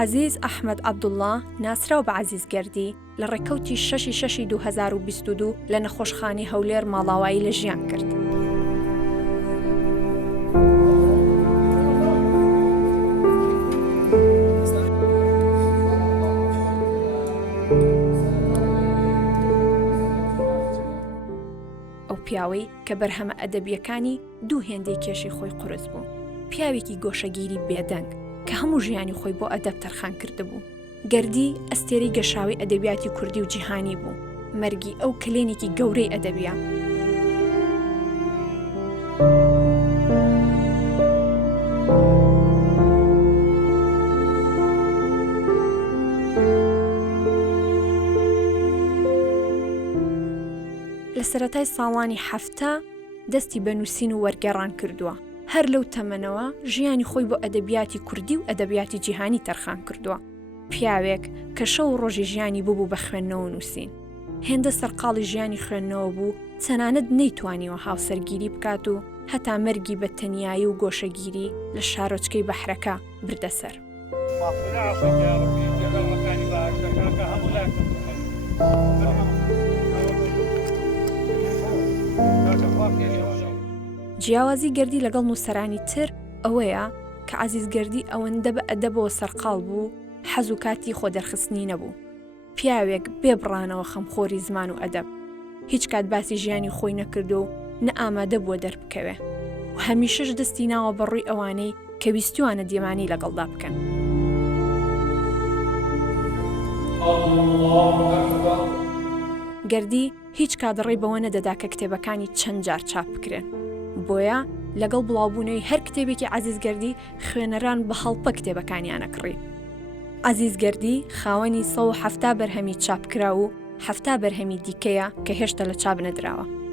عەزیز ئەحمەد عەبدوڵڵا ناسراو بە عەزیزگەردی لە ڕێکەوتی 6/6/2022 لە نەخۆشخانەی هەولێر ماڵاوایی لە ژیان کرد. ئەو پیاوەی کە بەرهەمە ئەدەبیەکانی دوو هێندەی کێشی خۆی قورس بوو، پیاوێکی گۆشەگیری بێدەنگ کە هەموو ژیانی خۆی بۆ ئەدەب تەرخان کردبوو. گەردی ئەستێرەی گەشاوی ئەدەبیاتی کوردی و جیهانی بوو، مەرگی ئەو کلێنێکی گەورەی ئەدەبیە. لە سەرەتای ساڵانی 70 دەستی بە نووسین و وەرگێڕان کردووە. هەر لەو تەمەنەوە ژیانی خۆی بۆ ئەدەبیاتی کوردی و ئەدەبیاتی جیهانی تەرخان کردووە. پیاوێک کە شەو و ڕۆژی ژیانی بوو بە خوێندنەوە و نووسین. هێندە سەرقاڵی ژیانی خوێندنەوە بوو، چەنانەت نەیتوانیوە هاوسەرگیری بکات و هەتا مەرگی بە تەنیایی و گۆشەگیری لە شارۆچکەی بەحرەکە بردەسەر. جیاوازی گەردی لەگەڵ نووسەرانی تر ئەوەیە کە عەزیزگەردی ئەوەندە بە ئەدەبەوە سەرقاڵ بوو، حەز و کاتی خۆ دەرخستنی نەبوو. پیاوێک بێبڕانەوە خەمخۆری زمان و ئەدەب، هیچ کات باسی ژیانی خۆی نەکردو و نە ئامادە بووە دەربکەوێ و هەمیشەش دەستی ناوە بەڕووی ئەوانەی کە ویستوانە دیێمانی لەگەڵدا بکەن. گەردی هیچ کاتڕێی بەوە نەدەدا کە کتێبەکانی چەند جار چاپ بکرێن. بۆیە لەگەڵ بڵاوبوونەوەی هەر کتێبێکی عەزیزگەردی خوێنەران بە هەڵپە کتێبەکانیانە کڕی. عەزیزگەردی خاوەنی 170 بەرهەمی چاپکرا و 70 بەرهەمی دیکەیە کە هێشتا لە چاپ نەدراوە.